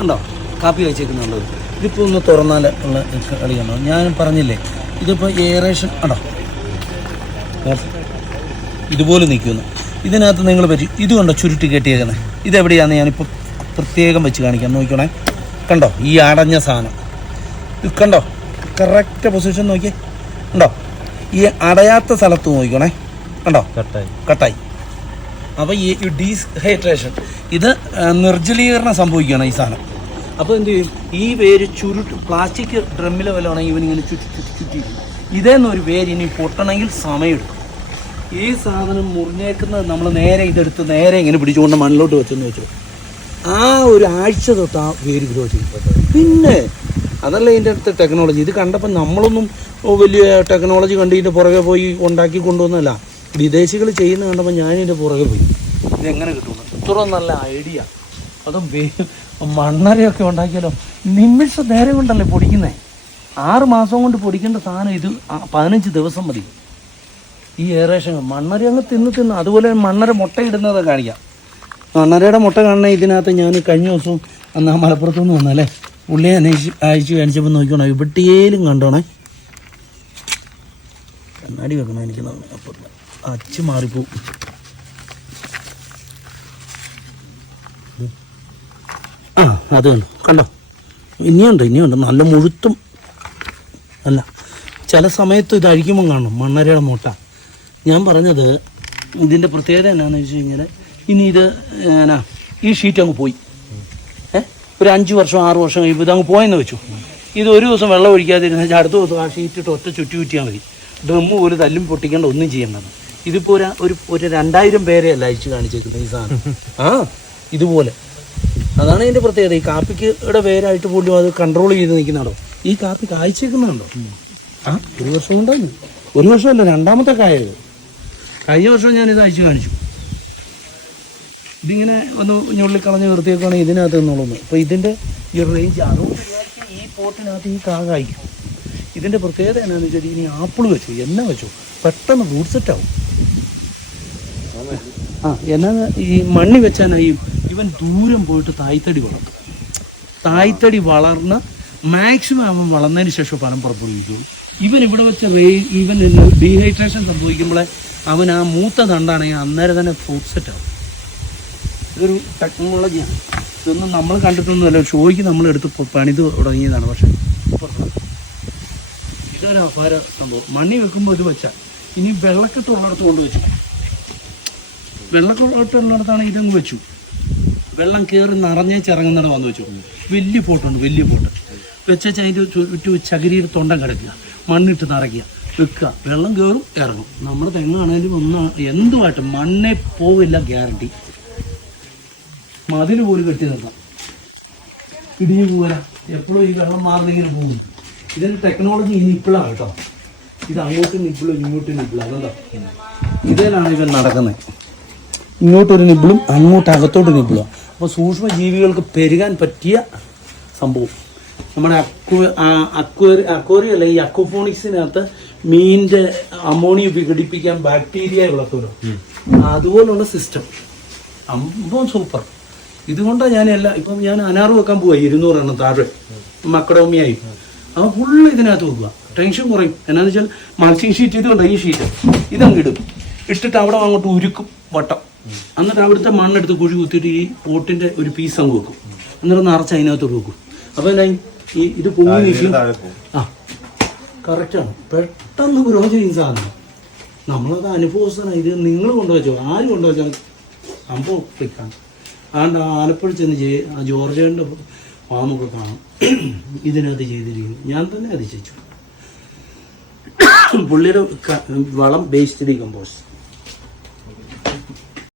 ഉണ്ടോ കാപ്പി കഴിച്ചേക്കുന്നുണ്ടോ? ഇതിപ്പോൾ ഒന്ന് തുറന്നാൽ ഉള്ള കളി കണ്ടോ? ഞാൻ പറഞ്ഞില്ലേ ഇതിപ്പോൾ എയറേഷൻ ഉണ്ടോ ഇതുപോലെ നിൽക്കുന്നു. ഇതിനകത്ത് നിങ്ങൾ പറ്റി ഇത് കണ്ടോ ചുരുട്ടി കെട്ടിയേക്കുന്നത് ഇതെവിടെയാണെന്ന് ഞാനിപ്പോൾ പ്രത്യേകം വെച്ച് കാണിക്കാം. നോക്കണേ കണ്ടോ ഈ അടഞ്ഞ സാധനം. ഇത് കണ്ടോ കറക്റ്റ് പൊസിഷൻ നോക്കിയേ. ഉണ്ടോ ഈ അടയാത്ത സ്ഥലത്ത് നോക്കിക്കണേ. കണ്ടോ? കട്ടായി. കട്ടായി. അപ്പോൾ ഈ ഡീഹൈഡ്രേഷൻ ഇത് നിർജലീകരണം സംഭവിക്കുകയാണ് ഈ സാധനം. അപ്പോൾ എന്ത് ചെയ്യും? ഈ വേര് ചുരുട്ട് പ്ലാസ്റ്റിക് ഡ്രമ്മിലെ വല്ലതാണെങ്കിൽ ഇവനിങ്ങനെ ചുറ്റി ചുറ്റി ചുറ്റിയിരിക്കും ഇതേന്ന് ഒരു വേര് ഇനി പൊട്ടണമെങ്കിൽ സമയമെടുക്കും. ഈ സാധനം മുറിഞ്ഞേക്കുന്നത് നമ്മൾ നേരെ ഇതെടുത്ത് നേരെ ഇങ്ങനെ പിടിച്ചുകൊണ്ട് മണ്ണിലോട്ട് വെച്ചെന്ന് വെച്ചു. ആ ഒരു ആഴ്ച തൊട്ട് ആ വേര് ഗ്രോ ചെയ്യും. പിന്നെ അതല്ല ഇതിന്റെ അടുത്ത് ടെക്നോളജി ഇത് കണ്ടപ്പോൾ നമ്മളൊന്നും വലിയ ടെക്നോളജി കണ്ടിട്ട് പുറകെ പോയി ഉണ്ടാക്കി കൊണ്ടുവന്നല്ല വിദേശികൾ ചെയ്യുന്ന കണ്ടപ്പോൾ ഞാൻ ഇതിന്റെ പുറകെ പോയി. ഇതെങ്ങനെ കിട്ടും ഇത്ര നല്ല ഐഡിയ അതും മണ്ണരയൊക്കെ ഉണ്ടാക്കിയാലോ? നിമിഷ നേരം കൊണ്ടല്ലേ പൊടിക്കുന്നേ? ആറ് മാസം കൊണ്ട് പൊടിക്കേണ്ട സാധനം ഇത് പതിനഞ്ച് ദിവസം മതി. ഈ ഏറേഷൻ മണ്ണര അങ്ങ് തിന്ന് തിന്ന് അതുപോലെ മണ്ണര മുട്ടയിടുന്നത് കാണിക്കാം. മണ്ണരയുടെ മുട്ട കാണുന്ന ഇതിനകത്ത് ഞാൻ കഴിഞ്ഞ ദിവസം അന്ന് ആ മലപ്പുറത്തു നിന്ന് വന്നല്ലേ? ഉള്ളി അന്വേഷിച്ച് അയച്ചു കാണിച്ചപ്പോൾ നോക്കിക്കോണേ ഇവിടേലും കണ്ടോണേ? കണ്ണാടി വെക്കണം എനിക്ക് നന്നായി. അച്ച് മാറിപ്പോവും ആ അത് കണ്ടു? കണ്ടോ? ഇനിയുണ്ട് ഇനിയുണ്ട്. നല്ല മുഴുത്തും അല്ല ചില സമയത്ത് ഇത് അഴിക്കുമ്പം കാണും മണ്ണരയുടെ മൂട്ട. ഞാൻ പറഞ്ഞത് ഇതിന്റെ പ്രത്യേകത എന്നാന്ന് വെച്ച് കഴിഞ്ഞാൽ ഇനി ഇത് എന്നാ ഈ ഷീറ്റ് അങ്ങ് പോയി. ഏഹ് ഒരു അഞ്ച് വർഷം ആറ് വർഷം കഴിയുമ്പോൾ അങ്ങ് പോയെന്ന് വെച്ചു. ഇത് ഒരു ദിവസം വെള്ളം ഒഴിക്കാതിരുന്ന അടുത്ത ദിവസം ആ ഷീറ്റ് ഇട്ട് ഒറ്റ ചുറ്റി ചുറ്റിയാൽ മതി. ഡ്രമ്മ് പോലും തല്ലും പൊട്ടിക്കേണ്ട ഒന്നും ചെയ്യേണ്ടത് ഇതിപ്പോൾ ഒരു ഒരു രണ്ടായിരം പേരെയല്ല അയച്ചു കാണിച്ചേക്കുന്നത് ഈ സാധനം. ആ ഇതുപോലെ. അതാണ് ഇതിന്റെ പ്രത്യേകത. ഈ കാപ്പിക്ക് പേരായിട്ട് പോലും അത് കൺട്രോൾ ചെയ്ത് നിൽക്കുന്നുണ്ടോ ഈ കാപ്പി കായ്ച്ചേക്കുന്നുണ്ടോ ആ ഒരു വർഷം കൊണ്ടാണ്. ഒരു വർഷമല്ല രണ്ടാമത്തെ കായത്. കഴിഞ്ഞ വർഷം ഞാൻ ഇത് അയച്ചു കാണിച്ചു. ഇതിങ്ങനെ ഒന്ന് ഞുള്ളി കളഞ്ഞ് നിർത്തിയേക്കാണെങ്കിൽ ഇതിനകത്ത് നിന്നുള്ളത് അപ്പോൾ ഇതിന്റെ ഈ റേഞ്ച് അതുകൊണ്ട് ഈ പോട്ടിനകത്ത് ഈ കാ കായ്ക്കും. ഇതിന്റെ പ്രത്യേകത എന്നാന്ന് വെച്ചാൽ ഇനി ആപ്പിൾ വെച്ചു എണ്ണ വെച്ചു പെട്ടെന്ന് റൂട്ട് സെറ്റ് ആവും. ആ എന്നാ ഈ മണ്ണി വെച്ചാൽ ഈ ഇവൻ ദൂരം പോയിട്ട് തായ്തടി വളർത്തും. തായ്തടി വളർന്ന് മാക്സിമം അവൻ വളർന്നതിന് ശേഷം പണം പുറപ്പെടുവിക്കുള്ളൂ ഇവൻ ഇവിടെ വെച്ച ഇവൻ ഡീഹൈഡ്രേഷൻ സംഭവിക്കുമ്പോഴേ അവൻ ആ മൂത്ത തണ്ടാണെങ്കിൽ അന്നേരം തന്നെ ഫ്രൂട്ട് സെറ്റ് ആവും. ഇതൊരു ടെക്നോളജിയാണ് ഇതൊന്നും നമ്മൾ കണ്ടിട്ടൊന്നുമല്ല. ഷോയ്ക്ക് നമ്മൾ എടുത്ത് പണിത് തുടങ്ങിയതാണ്. പക്ഷേ. ഇതൊരു അപാര സംഭവം. മണ്ണി വെക്കുമ്പോൾ ഇത് വെച്ചാൽ ഇനി വെള്ളക്കെട്ടുള്ളിടത്ത് കൊണ്ട് വെച്ചു. വെള്ളക്കെട്ടുള്ളിടത്താണ് ഇതങ്ങ് വെച്ചു. വെള്ളം കയറി നിറഞ്ഞേച്ചിറങ്ങുന്നിടം വന്ന് വെച്ചു. വലിയ പോട്ടുണ്ട് വലിയ പോട്ട്. വെച്ചാൽ അതിന്റെ ചുറ്റും ചകിരിയുടെ തൊണ്ടം കിടക്കുക. മണ്ണിട്ട് നിറയ്ക്കുക. വെക്കുക. വെള്ളം കയറും ഇറങ്ങും. നമ്മുടെ തെങ്ങാണേലും ഒന്ന് എന്തുമായിട്ട് മണ്ണേ പോവില്ല ഗ്യാരണ്ടി. മതിൽ പോലും കെട്ടി നിർത്താം. ഇടിഞ്ഞു പോരാ. എപ്പോഴും ഈ വെള്ളം മാറുന്നെങ്കിലും പോകും. ഇതിന്റെ ടെക്നോളജി ഇനി ഇപ്പോഴാണ് കേട്ടോ. ഇത് അങ്ങോട്ടും നിപ്പിളും ഇങ്ങോട്ടും നിപ്പിളും അതെന്താ? ഇതിലാണ് ഇവൻ നടക്കുന്നത്. ഇങ്ങോട്ടൊരു നിബിളും അങ്ങോട്ട് അകത്തോട്ട് നിബിളും അപ്പോൾ സൂക്ഷ്മ ജീവികൾക്ക് പെരുകാൻ പറ്റിയ സംഭവം. നമ്മുടെ അക്വ അക്വറി അക്വറി അല്ല ഈ അക്വഫോണിക്സിനകത്ത് മീനിന്റെ അമോണിയ വിഘടിപ്പിക്കാൻ ബാക്ടീരിയ വളർത്തുമല്ലോ അതുപോലുള്ള സിസ്റ്റം. സംഭവം സൂപ്പർ. ഇതുകൊണ്ടാണ് ഞാൻ എല്ലാം ഇപ്പം ഞാൻ അനാറ് വെക്കാൻ പോവാ ഇരുന്നൂറെണ്ണം താഴെ. മക്കടോമിയായി. അപ്പോൾ ഫുള്ള് ഇതിനകത്ത് വെക്കുക ടെൻഷൻ കുറയും. എന്നാന്ന് വെച്ചാൽ മൾച്ചിങ് ഷീറ്റ് ഇതുകൊണ്ട് ഈ ഷീറ്റ് ഇതങ്ങ് ഇടും. ഇട്ടിട്ട് അവിടെ അങ്ങോട്ട് ഉരുക്കും വട്ടം. എന്നിട്ട് അവിടുത്തെ മണ്ണെടുത്ത് കുഴി കുത്തിയിട്ട് ഈ പോട്ടിന്റെ ഒരു പീസ് അങ്ങ് വെക്കും. എന്നിട്ട് നിറച്ച് അതിനകത്തോട്ട് വെക്കും. അപ്പൊ എന്നാ ഈ ഇത് പോയി നിൽക്കും ആ കറക്റ്റാണ് പെട്ടെന്ന് ഗ്രോ ചെയ്യും സാധനം. നമ്മളത് അനുഭവസ്ഥനാണ് ഇത് നിങ്ങൾ കൊണ്ടുവച്ചോ ആര് കൊണ്ടുവച്ചോ? സംഭവം ക്ലിക്കാണ് അതുകൊണ്ട് ആലപ്പുഴ ചെന്ന് ചെയ് ആ ജോർജേന്റെ ഫാമൊക്കെ കാണും. ഇതിനകത്ത് ചെയ്തിരിക്കുന്നു. ഞാൻ തന്നെ അതിശയിച്ചു പുള്ളിയുടെ വളം ബേസ്ഡ് ഡീകമ്പോസ്